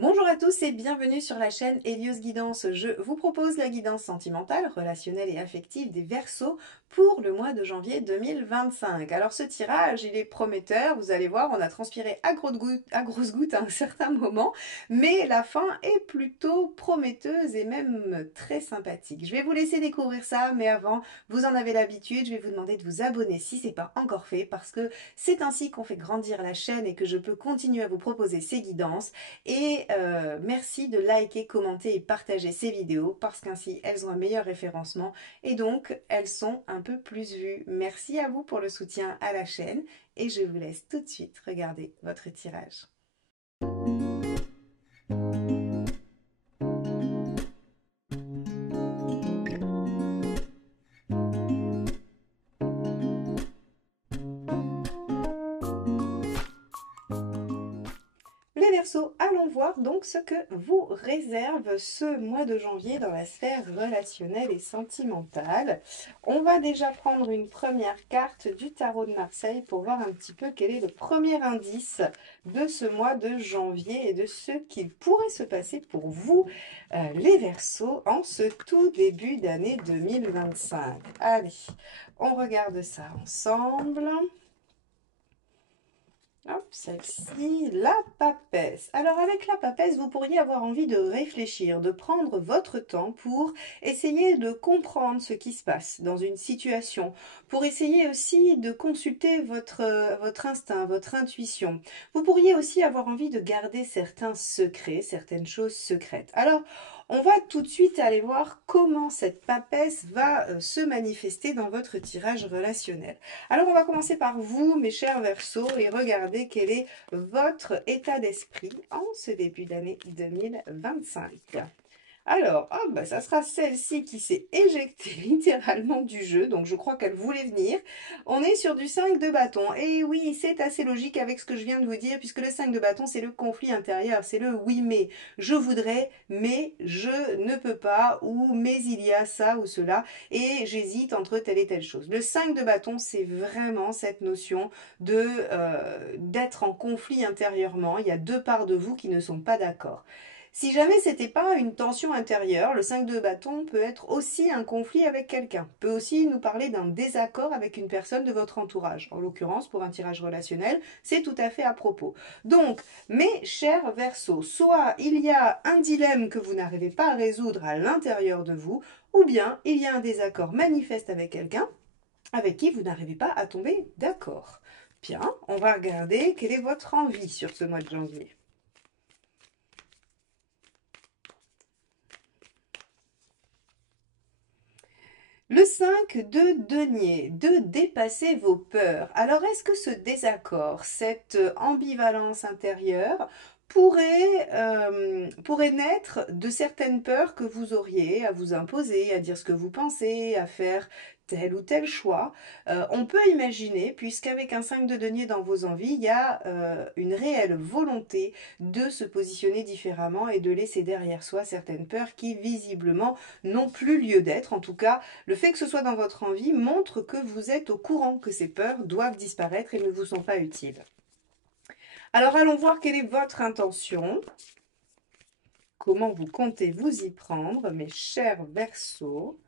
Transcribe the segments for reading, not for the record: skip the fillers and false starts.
Bonjour à tous et bienvenue sur la chaîne Hélios Guidance. Je vous propose la guidance sentimentale, relationnelle et affective des Verseaux pour le mois de janvier 2025. Alors ce tirage, il est prometteur, vous allez voir, on a transpiré à grosses gouttes à un certain moment, mais la fin est plutôt prometteuse et même très sympathique. Je vais vous laisser découvrir ça, mais avant, vous en avez l'habitude, je vais vous demander de vous abonner si ce n'est pas encore fait, parce que c'est ainsi qu'on fait grandir la chaîne et que je peux continuer à vous proposer ces guidances. Et merci de liker, commenter et partager ces vidéos parce qu'ainsi elles ont un meilleur référencement et donc elles sont un peu plus vues. Merci à vous pour le soutien à la chaîne et je vous laisse tout de suite regarder votre tirage. Les Verseaux, allons voir donc ce que vous réserve ce mois de janvier dans la sphère relationnelle et sentimentale. On va déjà prendre une première carte du tarot de Marseille pour voir un petit peu quel est le premier indice de ce mois de janvier et de ce qu'il pourrait se passer pour vous, les Verseaux, en ce tout début d'année 2025. Allez, on regarde ça ensemble. Hop, celle-ci, la papesse. Alors avec la papesse, vous pourriez avoir envie de réfléchir, de prendre votre temps pour essayer de comprendre ce qui se passe dans une situation, pour essayer aussi de consulter votre instinct, votre intuition. Vous pourriez aussi avoir envie de garder certains secrets, certaines choses secrètes. Alors, on va tout de suite aller voir comment cette papesse va se manifester dans votre tirage relationnel. Alors, on va commencer par vous, mes chers Verseaux, et regarder quel est votre état d'esprit en ce début d'année 2025. Alors, hop, bah, ça sera celle-ci qui s'est éjectée littéralement du jeu, donc je crois qu'elle voulait venir. On est sur du 5 de bâton. Et oui, c'est assez logique avec ce que je viens de vous dire, puisque le 5 de bâton, c'est le conflit intérieur, c'est le oui mais. Je voudrais, mais je ne peux pas, ou mais il y a ça ou cela, et j'hésite entre telle et telle chose. Le 5 de bâton, c'est vraiment cette notion d'être en conflit intérieurement. Il y a deux parts de vous qui ne sont pas d'accord. Si jamais c'était pas une tension intérieure, le 5 de bâton peut être aussi un conflit avec quelqu'un, peut aussi nous parler d'un désaccord avec une personne de votre entourage. En l'occurrence, pour un tirage relationnel, c'est tout à fait à propos. Donc, mes chers Verseaux, soit il y a un dilemme que vous n'arrivez pas à résoudre à l'intérieur de vous, ou bien il y a un désaccord manifeste avec quelqu'un avec qui vous n'arrivez pas à tomber d'accord. Bien, on va regarder quelle est votre envie sur ce mois de janvier. Le 5 de denier, de dépasser vos peurs. Alors, est-ce que ce désaccord, cette ambivalence intérieure, pourrait naître de certaines peurs que vous auriez à vous imposer, à dire ce que vous pensez, à faire tel ou tel choix. On peut imaginer, puisqu'avec un 5 de denier dans vos envies, il y a une réelle volonté de se positionner différemment et de laisser derrière soi certaines peurs qui, visiblement, n'ont plus lieu d'être. En tout cas, le fait que ce soit dans votre envie montre que vous êtes au courant que ces peurs doivent disparaître et ne vous sont pas utiles. Alors allons voir quelle est votre intention. Comment vous comptez vous y prendre, mes chers Verseaux.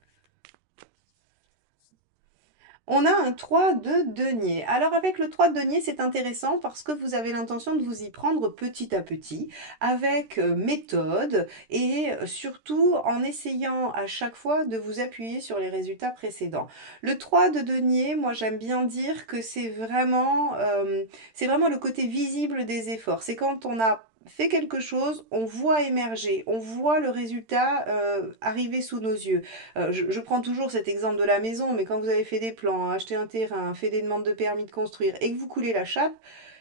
On a un 3 de denier. Alors avec le 3 de denier, c'est intéressant parce que vous avez l'intention de vous y prendre petit à petit, avec méthode et surtout en essayant à chaque fois de vous appuyer sur les résultats précédents. Le 3 de denier, moi j'aime bien dire que c'est vraiment le côté visible des efforts. C'est quand on a fait quelque chose, on voit émerger, on voit le résultat arriver sous nos yeux. Je prends toujours cet exemple de la maison, mais quand vous avez fait des plans, acheté un terrain, fait des demandes de permis de construire et que vous coulez la chape,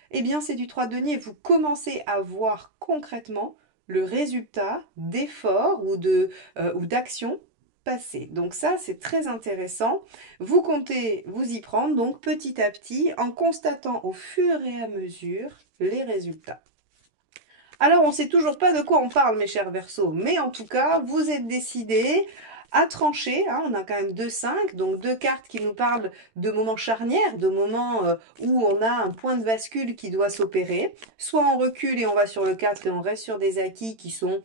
eh bien c'est du 3 denier. Vous commencez à voir concrètement le résultat d'efforts ou d'actions passées. Donc ça, c'est très intéressant. Vous comptez vous y prendre donc petit à petit en constatant au fur et à mesure les résultats. Alors, on ne sait toujours pas de quoi on parle, mes chers Verseaux, mais en tout cas, vous êtes décidés à trancher, hein. On a quand même 2-5, donc deux cartes qui nous parlent de moments charnières, de moments où on a un point de bascule qui doit s'opérer. Soit on recule et on va sur le 4 et on reste sur des acquis qui sont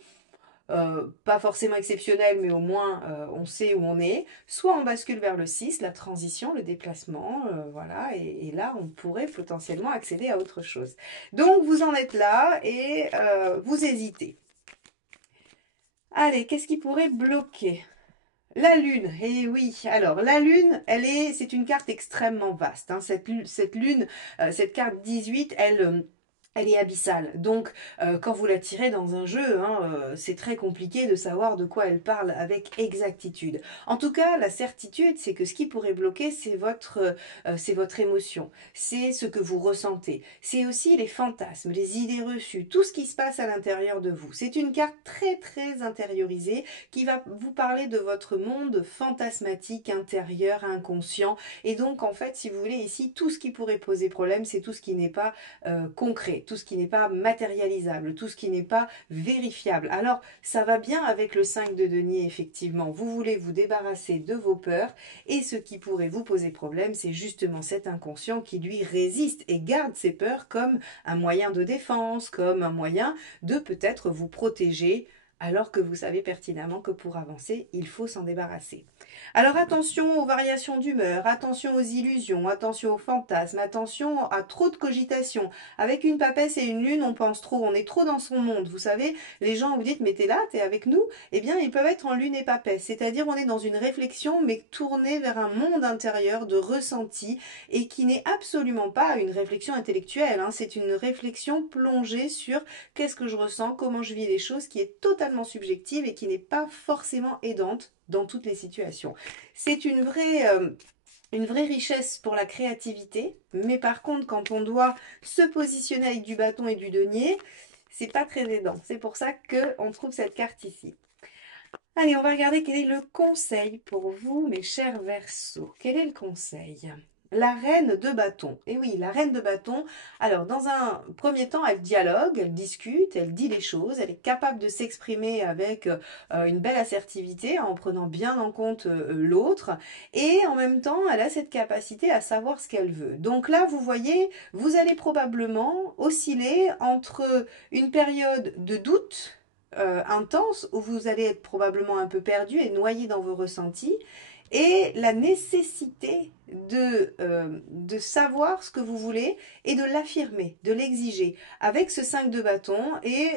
pas forcément exceptionnels, mais au moins on sait où on est. Soit on bascule vers le 6, la transition, le déplacement, voilà, et là on pourrait potentiellement accéder à autre chose. Donc vous en êtes là et vous hésitez. Allez, qu'est-ce qui pourrait bloquer? La Lune, eh oui, alors la Lune, c'est une carte extrêmement vaste, hein. Cette Lune, cette carte 18, elle est abyssale. Donc, quand vous la tirez dans un jeu, hein, c'est très compliqué de savoir de quoi elle parle avec exactitude. En tout cas, la certitude, c'est que ce qui pourrait bloquer, c'est votre émotion, c'est ce que vous ressentez, c'est aussi les fantasmes, les idées reçues, tout ce qui se passe à l'intérieur de vous. C'est une carte très très intériorisée qui va vous parler de votre monde fantasmatique, intérieur, inconscient. Et donc, en fait, si vous voulez, ici, tout ce qui pourrait poser problème, c'est tout ce qui n'est pas concret, tout ce qui n'est pas matérialisable, tout ce qui n'est pas vérifiable. Alors, ça va bien avec le 5 de denier, effectivement. Vous voulez vous débarrasser de vos peurs et ce qui pourrait vous poser problème, c'est justement cet inconscient qui lui résiste et garde ses peurs comme un moyen de défense, comme un moyen de peut-être vous protéger alors que vous savez pertinemment que pour avancer, il faut s'en débarrasser. Alors attention aux variations d'humeur, attention aux illusions, attention aux fantasmes, attention à trop de cogitation. Avec une papesse et une lune, on pense trop, on est trop dans son monde. Vous savez, les gens vous dites, mais t'es là, t'es avec nous. Eh bien, ils peuvent être en lune et papesse, c'est-à-dire on est dans une réflexion, mais tournée vers un monde intérieur de ressenti et qui n'est absolument pas une réflexion intellectuelle, hein. C'est une réflexion plongée sur qu'est-ce que je ressens, comment je vis les choses, qui est totalement subjective et qui n'est pas forcément aidante dans toutes les situations. C'est une vraie richesse pour la créativité, mais par contre, quand on doit se positionner avec du bâton et du denier, c'est pas très aidant. C'est pour ça qu'on trouve cette carte ici. Allez, on va regarder quel est le conseil pour vous, mes chers Verseaux. Quel est le conseil? La reine de bâton. Et oui, la reine de bâton, alors dans un premier temps, elle dialogue, elle discute, elle dit les choses, elle est capable de s'exprimer avec une belle assertivité en prenant bien en compte l'autre et en même temps, elle a cette capacité à savoir ce qu'elle veut. Donc là, vous voyez, vous allez probablement osciller entre une période de doute intense où vous allez être probablement un peu perdu et noyé dans vos ressentis et la nécessité de savoir ce que vous voulez et de l'affirmer, de l'exiger avec ce 5 de bâton et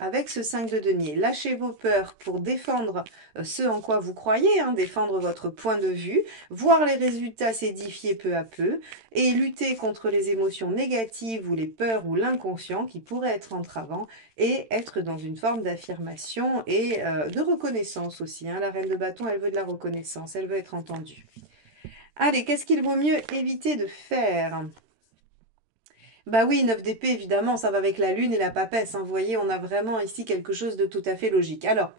avec ce 5 de denier. Lâchez vos peurs pour défendre ce en quoi vous croyez, hein, défendre votre point de vue, voir les résultats s'édifier peu à peu et lutter contre les émotions négatives ou les peurs ou l'inconscient qui pourraient être entravants et être dans une forme d'affirmation et de reconnaissance aussi, hein. La reine de bâton, elle veut de la reconnaissance, elle veut être entendue. Allez, qu'est-ce qu'il vaut mieux éviter de faire? Bah oui, 9 d'épée, évidemment, ça va avec la lune et la papesse, hein. Vous voyez, on a vraiment ici quelque chose de tout à fait logique. Alors,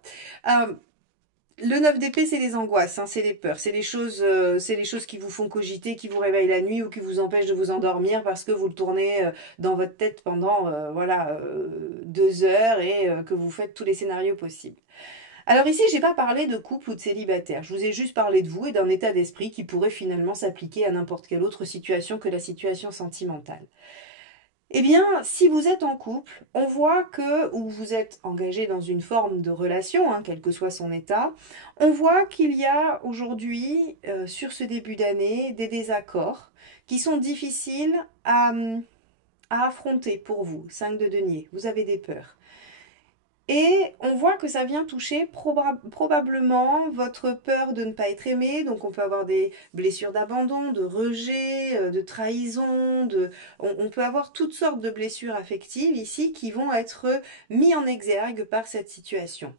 le 9 d'épée, c'est les angoisses, hein, c'est les peurs, c'est les choses qui vous font cogiter, qui vous réveillent la nuit ou qui vous empêchent de vous endormir parce que vous le tournez dans votre tête pendant voilà 2 heures et que vous faites tous les scénarios possibles. Alors ici, j'ai pas parlé de couple ou de célibataire. Je vous ai juste parlé de vous et d'un état d'esprit qui pourrait finalement s'appliquer à n'importe quelle autre situation que la situation sentimentale. Eh bien, si vous êtes en couple, on voit que, ou vous êtes engagé dans une forme de relation, hein, quel que soit son état, on voit qu'il y a aujourd'hui, sur ce début d'année, des désaccords qui sont difficiles à affronter pour vous. 5 de denier, vous avez des peurs. Et on voit que ça vient toucher probablement votre peur de ne pas être aimé. Donc on peut avoir des blessures d'abandon, de rejet, de trahison. On peut avoir toutes sortes de blessures affectives ici qui vont être mis en exergue par cette situation.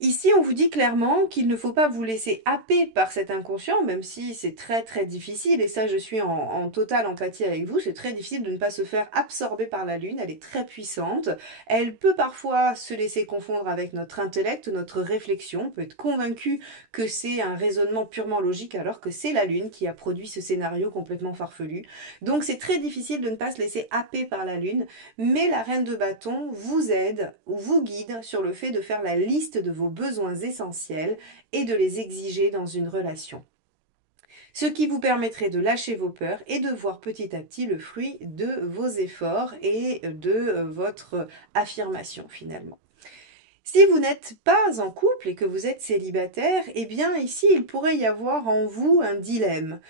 Ici, on vous dit clairement qu'il ne faut pas vous laisser happer par cet inconscient, même si c'est très très difficile, et ça je suis en totale empathie avec vous, c'est très difficile de ne pas se faire absorber par la lune, elle est très puissante, elle peut parfois se laisser confondre avec notre intellect, notre réflexion, on peut être convaincu que c'est un raisonnement purement logique alors que c'est la lune qui a produit ce scénario complètement farfelu. Donc c'est très difficile de ne pas se laisser happer par la lune, mais la reine de bâton vous aide ou vous guide sur le fait de faire la liste de vos vos besoins essentiels et de les exiger dans une relation. Ce qui vous permettrait de lâcher vos peurs et de voir petit à petit le fruit de vos efforts et de votre affirmation finalement. Si vous n'êtes pas en couple et que vous êtes célibataire, eh bien ici il pourrait y avoir en vous un dilemme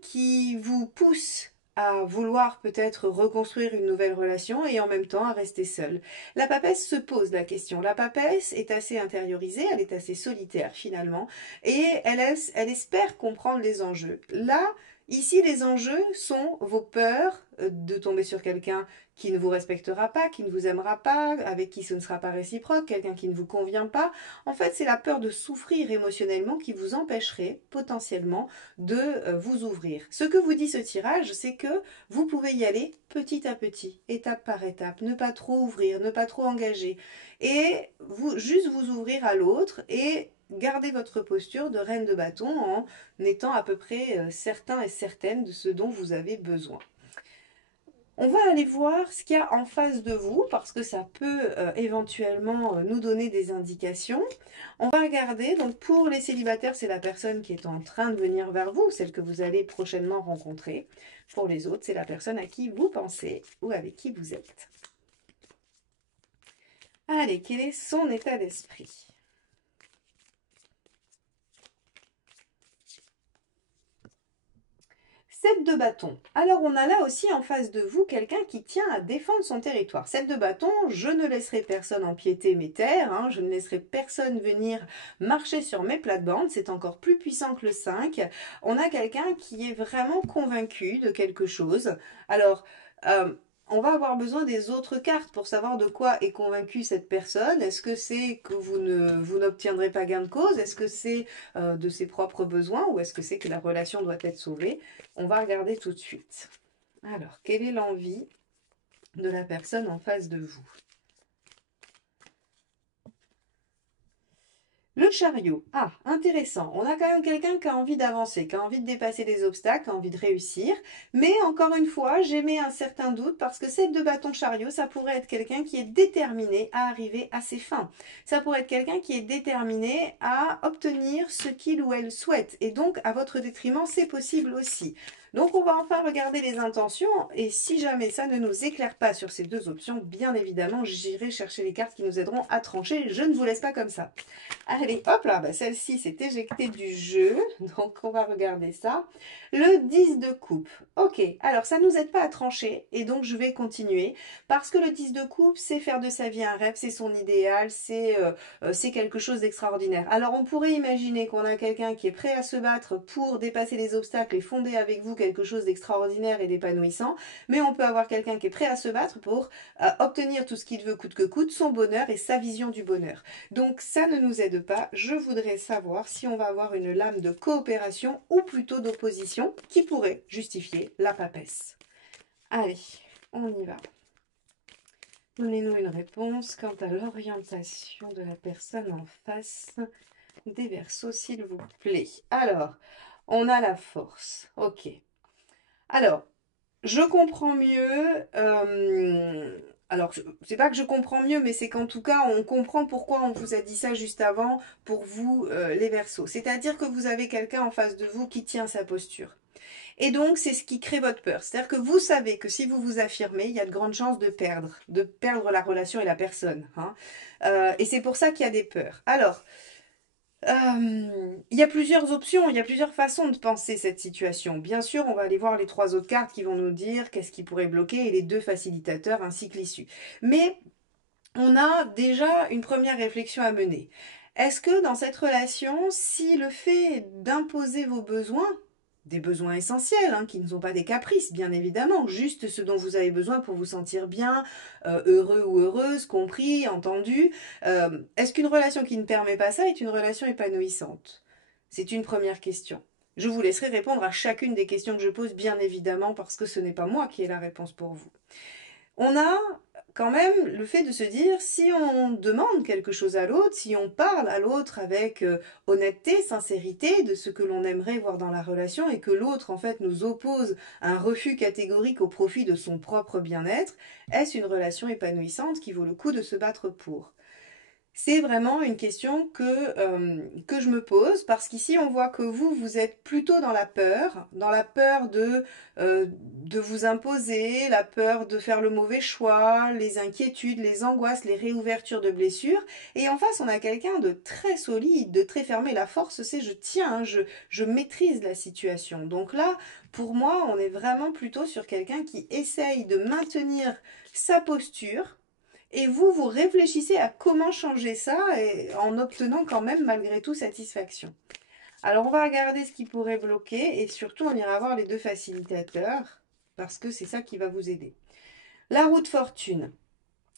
qui vous pousse à vouloir peut-être reconstruire une nouvelle relation et en même temps à rester seul. La papesse se pose la question. La papesse est assez intériorisée, elle est assez solitaire finalement et elle espère comprendre les enjeux. Là, ici les enjeux sont vos peurs de tomber sur quelqu'un qui ne vous respectera pas, qui ne vous aimera pas, avec qui ce ne sera pas réciproque, quelqu'un qui ne vous convient pas. En fait, c'est la peur de souffrir émotionnellement qui vous empêcherait potentiellement de vous ouvrir. Ce que vous dit ce tirage, c'est que vous pouvez y aller petit à petit, étape par étape, ne pas trop ouvrir, ne pas trop engager, et juste vous ouvrir à l'autre et garder votre posture de reine de bâton en étant à peu près certain et certaine de ce dont vous avez besoin. On va aller voir ce qu'il y a en face de vous parce que ça peut éventuellement nous donner des indications. On va regarder, donc pour les célibataires, c'est la personne qui est en train de venir vers vous, celle que vous allez prochainement rencontrer. Pour les autres, c'est la personne à qui vous pensez ou avec qui vous êtes. Allez, quel est son état d'esprit ? 7 de bâton. Alors on a là aussi en face de vous quelqu'un qui tient à défendre son territoire. 7 de bâton, je ne laisserai personne empiéter mes terres, hein, je ne laisserai personne venir marcher sur mes plates-bandes, c'est encore plus puissant que le 5. On a quelqu'un qui est vraiment convaincu de quelque chose. Alors, on va avoir besoin des autres cartes pour savoir de quoi est convaincue cette personne. Est-ce que c'est que vous n'obtiendrez pas gain de cause? Est-ce que c'est de ses propres besoins? Ou est-ce que c'est que la relation doit être sauvée? On va regarder tout de suite. Alors, quelle est l'envie de la personne en face de vous? Le chariot. Ah, intéressant. On a quand même quelqu'un qui a envie d'avancer, qui a envie de dépasser les obstacles, qui a envie de réussir. Mais encore une fois, j'émets un certain doute parce que 7 de bâton chariot, ça pourrait être quelqu'un qui est déterminé à arriver à ses fins. Ça pourrait être quelqu'un qui est déterminé à obtenir ce qu'il ou elle souhaite. Et donc, à votre détriment, c'est possible aussi. Donc, on va enfin regarder les intentions. Et si jamais ça ne nous éclaire pas sur ces deux options, bien évidemment, j'irai chercher les cartes qui nous aideront à trancher. Je ne vous laisse pas comme ça. Allez, hop là, bah celle-ci s'est éjectée du jeu, donc on va regarder ça. Le 10 de coupe. Ok, alors ça ne nous aide pas à trancher, et donc je vais continuer, parce que le 10 de coupe, c'est faire de sa vie un rêve, c'est son idéal, c'est quelque chose d'extraordinaire. Alors on pourrait imaginer qu'on a quelqu'un qui est prêt à se battre pour dépasser les obstacles et fonder avec vous quelque chose d'extraordinaire et d'épanouissant, mais on peut avoir quelqu'un qui est prêt à se battre pour obtenir tout ce qu'il veut coûte que coûte, son bonheur et sa vision du bonheur. Donc ça ne nous aide pas. Je voudrais savoir si on va avoir une lame de coopération ou plutôt d'opposition qui pourrait justifier la papesse. Allez, on y va. Donnez-nous une réponse quant à l'orientation de la personne en face des Verseaux, s'il vous plaît. Alors, on a la force. Ok. Alors, je comprends mieux. Alors, c'est pas que je comprends mieux, mais c'est qu'en tout cas, on comprend pourquoi on vous a dit ça juste avant pour vous, les Verseaux. C'est-à-dire que vous avez quelqu'un en face de vous qui tient sa posture. Et donc, c'est ce qui crée votre peur. C'est-à-dire que vous savez que si vous vous affirmez, il y a de grandes chances de perdre la relation et la personne. Hein. Et c'est pour ça qu'il y a des peurs. Alors, il y a plusieurs options, il y a plusieurs façons de penser cette situation. Bien sûr, on va aller voir les 3 autres cartes qui vont nous dire qu'est-ce qui pourrait bloquer et les 2 facilitateurs ainsi que l'issue. Mais on a déjà une première réflexion à mener. Est-ce que dans cette relation, si le fait d'imposer vos besoins, des besoins essentiels, hein, qui ne sont pas des caprices, bien évidemment, juste ce dont vous avez besoin pour vous sentir bien, heureux ou heureuse, compris, entendu. Est-ce qu'une relation qui ne permet pas ça est une relation épanouissante? C'est une première question. Je vous laisserai répondre à chacune des questions que je pose, bien évidemment, parce que ce n'est pas moi qui ai la réponse pour vous. On a quand même le fait de se dire, si on demande quelque chose à l'autre, si on parle à l'autre avec honnêteté, sincérité de ce que l'on aimerait voir dans la relation et que l'autre en fait nous oppose un refus catégorique au profit de son propre bien-être, est-ce une relation épanouissante qui vaut le coup de se battre pour? C'est vraiment une question que je me pose parce qu'ici on voit que vous êtes plutôt dans la peur de vous imposer, la peur de faire le mauvais choix, les inquiétudes, les angoisses, les réouvertures de blessures. Et en face, on a quelqu'un de très solide, de très fermé. La force, c'est je tiens, hein, je maîtrise la situation. Donc là, pour moi, on est vraiment plutôt sur quelqu'un qui essaye de maintenir sa posture et vous réfléchissez à comment changer ça et en obtenant quand même malgré tout satisfaction. Alors on va regarder ce qui pourrait bloquer et surtout on ira voir les deux facilitateurs parce que c'est ça qui va vous aider. La roue de fortune.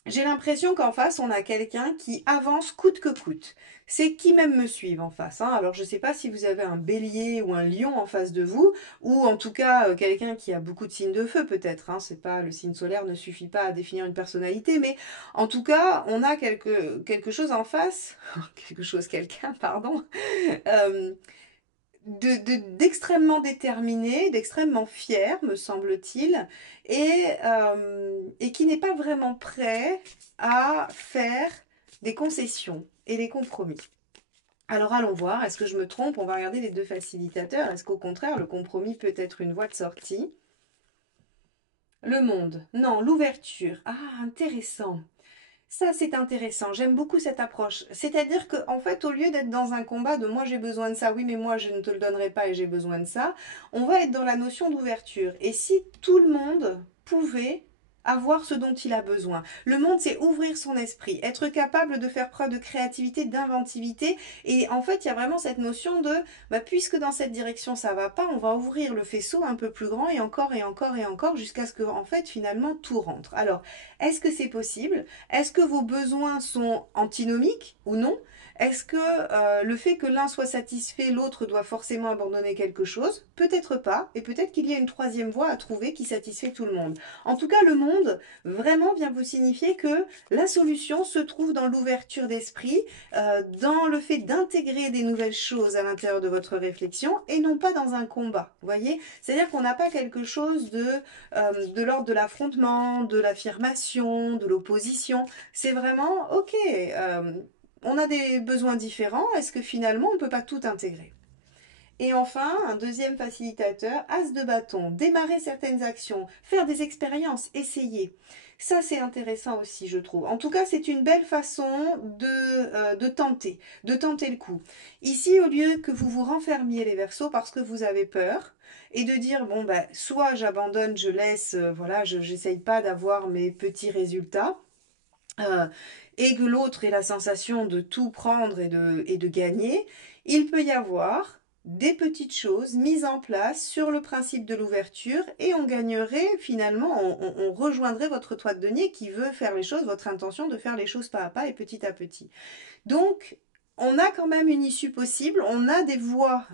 J'ai l'impression qu'en face, on a quelqu'un qui avance coûte que coûte. C'est qui même me suivent en face, hein. Alors, je ne sais pas si vous avez un bélier ou un lion en face de vous, ou en tout cas quelqu'un qui a beaucoup de signes de feu peut-être, hein. C'est pas, le signe solaire ne suffit pas à définir une personnalité, mais en tout cas, on a quelque chose en face, quelqu'un, pardon, euh, d'extrêmement déterminé, d'extrêmement fier, me semble-t-il, et qui n'est pas vraiment prêt à faire des concessions et des compromis. Alors allons voir, est-ce que je me trompe? On va regarder les deux facilitateurs. Est-ce qu'au contraire, le compromis peut être une voie de sortie? Le monde. Non, l'ouverture. Ah, intéressant. Ça, c'est intéressant. J'aime beaucoup cette approche. C'est-à-dire qu'en fait, au lieu d'être dans un combat de moi j'ai besoin de ça, oui, mais moi je ne te le donnerai pas et j'ai besoin de ça, on va être dans la notion d'ouverture. Et si tout le monde pouvait avoir ce dont il a besoin. Le monde, c'est ouvrir son esprit, être capable de faire preuve de créativité, d'inventivité. Et en fait, il y a vraiment cette notion de, bah, puisque dans cette direction ça va pas, on va ouvrir le faisceau un peu plus grand et encore et encore et encore jusqu'à ce que, en fait, finalement, tout rentre. Alors, est-ce que c'est possible? Est-ce que vos besoins sont antinomiques ou non? Est-ce que le fait que l'un soit satisfait, l'autre doit forcément abandonner quelque chose? Peut-être pas, et peut-être qu'il y a une troisième voie à trouver qui satisfait tout le monde. En tout cas, le monde vraiment vient vous signifier que la solution se trouve dans l'ouverture d'esprit, dans le fait d'intégrer des nouvelles choses à l'intérieur de votre réflexion et non pas dans un combat. Vous voyez? C'est-à-dire qu'on n'a pas quelque chose de l'ordre de l'affrontement, de l'affirmation, de l'opposition. C'est vraiment, ok, on a des besoins différents, est-ce que finalement on ne peut pas tout intégrer? Et enfin, un deuxième facilitateur, as de bâton, démarrer certaines actions, faire des expériences, essayer. Ça, c'est intéressant aussi, je trouve. En tout cas, c'est une belle façon de tenter le coup. Ici, au lieu que vous vous renfermiez les Verseaux parce que vous avez peur, et de dire, bon, bah, soit j'abandonne, je laisse, voilà, je n'essaye pas d'avoir mes petits résultats, euh, et que l'autre ait la sensation de tout prendre et de gagner, il peut y avoir des petites choses mises en place sur le principe de l'ouverture et on gagnerait finalement, on rejoindrait votre toit de denier qui veut faire les choses, votre intention de faire les choses pas à pas et petit à petit. Donc, on a quand même une issue possible, on a des voies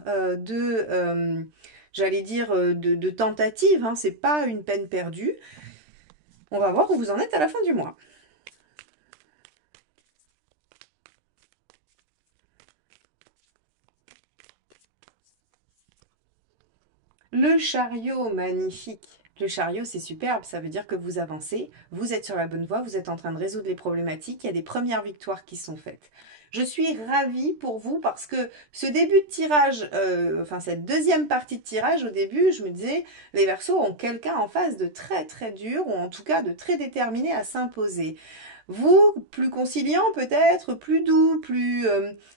j'allais dire, de tentative, hein, c'est pas une peine perdue. On va voir où vous en êtes à la fin du mois. Le chariot, magnifique. Le chariot, c'est superbe, ça veut dire que vous avancez, vous êtes sur la bonne voie, vous êtes en train de résoudre les problématiques, il y a des premières victoires qui sont faites. Je suis ravie pour vous parce que ce début de tirage, enfin cette deuxième partie de tirage, au début, je me disais, les Verseaux ont quelqu'un en face de très très dur, ou en tout cas de très déterminé à s'imposer. Vous, plus conciliant peut-être, plus doux,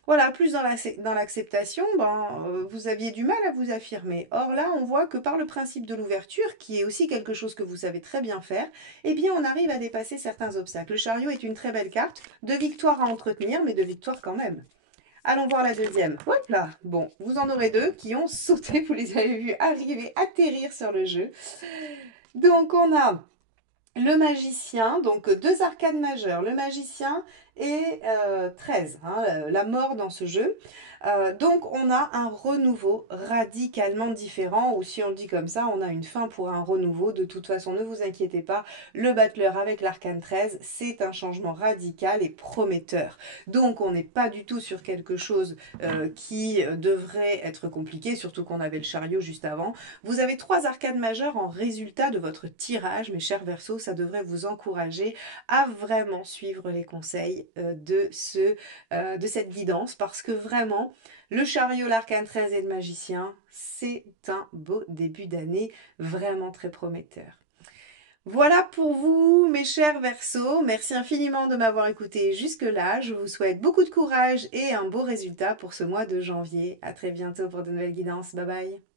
voilà, plus dans l'acceptation, ben, vous aviez du mal à vous affirmer. Or là, on voit que par le principe de l'ouverture, qui est aussi quelque chose que vous savez très bien faire, eh bien, on arrive à dépasser certains obstacles. Le chariot est une très belle carte, de victoire à entretenir, mais de victoire quand même. Allons voir la deuxième. Hop là. Bon, vous en aurez deux qui ont sauté, vous les avez vus arriver, atterrir sur le jeu. Donc, on a le magicien, donc deux arcades majeures, le magicien et 13, hein, la mort dans ce jeu. Donc on a un renouveau radicalement différent, ou si on le dit comme ça, on a une fin pour un renouveau. De toute façon, ne vous inquiétez pas, le battleur avec l'arcane 13, c'est un changement radical et prometteur. Donc on n'est pas du tout sur quelque chose qui devrait être compliqué, surtout qu'on avait le chariot juste avant. Vous avez trois arcades majeures en résultat de votre tirage, mes chers Verseaux, ça devrait vous encourager à vraiment suivre les conseils de cette guidance parce que vraiment, le chariot, l'arcane 13 et le magicien, c'est un beau début d'année vraiment très prometteur. Voilà pour vous, mes chers Verseaux. Merci infiniment de m'avoir écouté jusque-là. Je vous souhaite beaucoup de courage et un beau résultat pour ce mois de janvier. À très bientôt pour de nouvelles guidances. Bye bye.